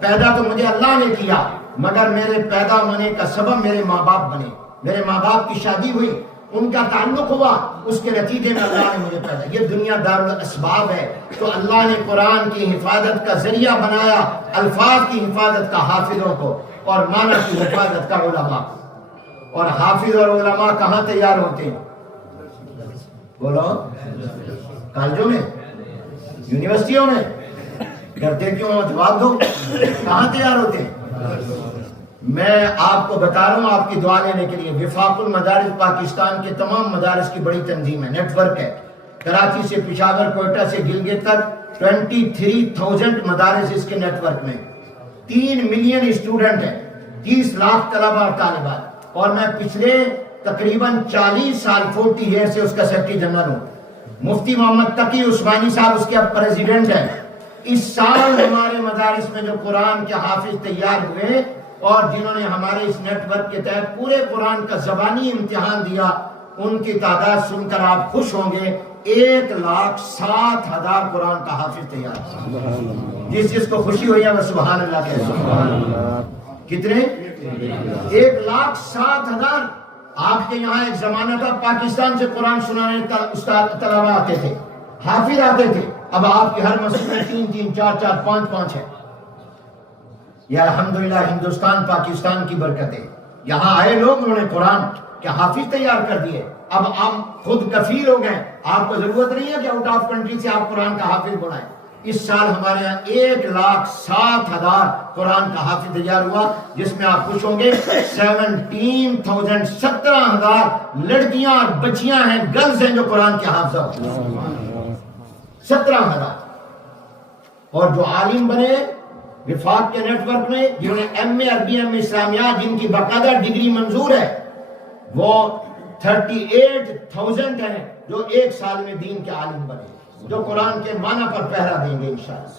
پیدا تو مجھے اللہ نے کیا مگر میرے پیدا ہونے کا سبب میرے ماں باپ بنے، میرے ماں باپ کی شادی ہوئی، ان کا تعلق ہوا، اس کے نتیجے میں اللہ نے مجھے پیدا، یہ دنیا دار الاسباب ہے۔ تو اللہ نے قرآن کی حفاظت کا ذریعہ بنایا، الفاظ کی حفاظت کا حافظوں کو اور معنی کی حفاظت کا علماء۔ اور حافظ اور علماء کہاں تیار ہوتے ہیں؟ بولو، کالجوں میں، یونیورسٹیوں میں؟ ڈرتے کیوں ہو؟ جواب دو، کہاں تیار ہوتے ہیں؟ میں آپ کو بتا رہا ہوں آپ کی دعا لینے کے لیے، وفاق المدارس پاکستان کے تمام مدارس کی بڑی تنظیم ہے، نیٹ ورک ہے، کراچی سے پشاور، کوئٹہ سے گلگت تک 23,000 مدارس اس کے نیٹ ورک میں، 3 ملین اسٹوڈنٹ ہیں، 30 لاکھ طلبہ اور طالبات، اور میں پچھلے تقریباً 40 سال 40 ایئر سے اس کا سیکرٹری جنرل ہوں۔ مفتی محمد تقی عثمانی صاحب اس کے اب پریزیڈنٹ ہیں۔ اس سال ہمارے مدارس میں جو قرآن کے حافظ تیار ہوئے اور جنہوں نے ہمارے اس نیٹ ورک کے تحت پورے قرآن کا زبانی امتحان دیا، ان کی تعداد سن کر آپ خوش ہوں گے، 1,07,000 قرآن کا حافظ تیار۔ جس کو خوشی ہوئی ہے وہ سبحان اللہ کہے۔ کتنے؟ 1,07,000۔ آپ کے یہاں ایک زمانہ تھا پاکستان سے قرآن سنانے استاد طلبہ آتے تھے، حافظ آتے تھے، اب آپ کے ہر مسجد میں 3-3 4-4 5-5 ہے۔ یہ الحمدللہ ہندوستان پاکستان کی برکت ہے، یہاں آئے لوگ انہوں نے قرآن کے حافظ تیار کر دیے، اب آپ خود کفیل ہو گئے، آپ کو ضرورت نہیں ہے کہ آؤٹ آف کنٹری سے آپ قرآن کا حافظ بنائیں۔ اس سال ہمارے یہاں 1,07,000 قرآن کا حافظ تیار ہوا، جس میں آپ خوش ہوں گے 17,000 لڑکیاں اور بچیاں ہیں، گرلز ہیں جو قرآن کے حافظ ہیں، 17,000۔ اور جو عالم بنے وفاق کے نیٹ ورک میں، جنہوں نے ایم اے عربی، ایم اے اسلامیات، جن کی باقاعدہ ڈگری منظور ہے، وہ 38,000 ہیں جو 1 سال میں دین کے عالم بنے، جو قرآن کے معنی پر پہرا دیں گے انشاءاللہ۔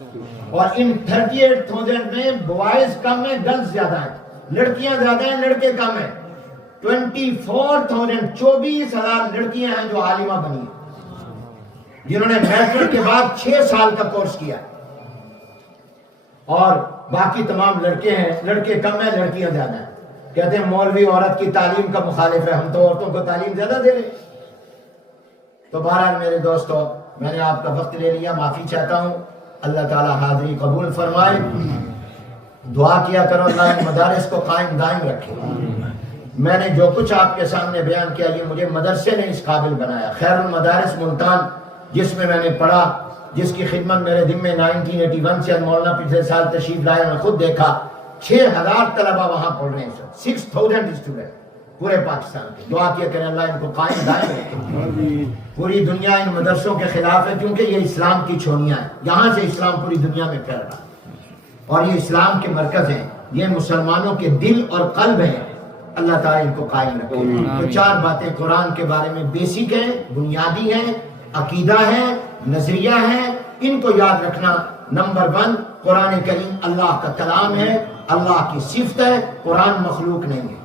اور ان 38,000 میں بوائز کم ہیں، گرلز زیادہ ہیں، لڑکیاں زیادہ ہیں، لڑکے کم ہیں۔ 24,000 لڑکیاں ہیں جو عالمہ بنی ہیں، جنہوں نے میٹرک کے بعد 6 سال کا کورس کیا، اور باقی تمام لڑکے ہیں، لڑکے کم ہیں لڑکیاں زیادہ ہیں۔ کہتے ہیں مولوی عورت کی تعلیم کا مخالف ہے، ہم تو عورتوں کو تعلیم زیادہ دے رہے۔ تو بہرحال میرے دوستو، میں نے آپ کا وقت لے لیا، معافی چاہتا ہوں، اللہ تعالی حاضری قبول فرمائے۔ دعا کیا کرو اللہ ان مدارس کو قائم دائم رکھے۔ میں نے جو کچھ آپ کے سامنے بیان کیا، یہ مجھے مدرسے نے اس قابل بنایا۔ خیر المدارس ملتان، جس میں نے پڑھا، جس کی خدمت میرے ذمے 1981 سے مولانا پچھلے سال تشریف لائے، میں خود دیکھا 6000 طلبہ وہاں پڑھ رہے ہیں، 6000 اسٹوڈنٹ پورے پاکستان کے۔ دعا کیا کریں اللہ ان کو قائم دائم رکھے۔ پوری دنیا ان مدرسوں کے خلاف ہے، کیونکہ یہ اسلام کی چھونیاں ہیں، یہاں سے اسلام پوری دنیا میں پھیل رہا ہے، اور یہ اسلام کے مرکز ہیں، یہ مسلمانوں کے دل اور قلب ہیں۔ اللہ تعالیٰ ان کو قائم رکھے۔ تو 4 باتیں قرآن کے بارے میں بیسک ہیں، بنیادی ہیں، عقیدہ ہے، نظریہ ہے، ان کو یاد رکھنا۔ نمبر 1، قرآن کریم اللہ کا کلام ہے، اللہ کی صفت ہے، قرآن مخلوق نہیں ہے۔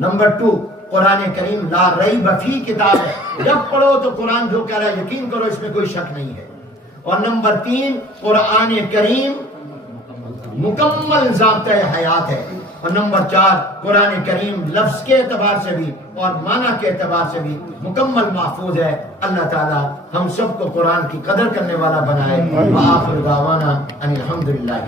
نمبر 2، قرآن کریم لا ریب فی کتاب ہے، جب پڑھو تو قرآن جو کہہ رہا ہے یقین کرو، اس میں کوئی شک نہیں ہے۔ اور نمبر 3، قرآن کریم مکمل ضابطۂ حیات ہے۔ اور نمبر 4، قرآن کریم لفظ کے اعتبار سے بھی اور معنی کے اعتبار سے بھی مکمل محفوظ ہے۔ اللہ تعالی ہم سب کو قرآن کی قدر کرنے والا بنائے۔ وآخر دعوانا ان الحمدللہ۔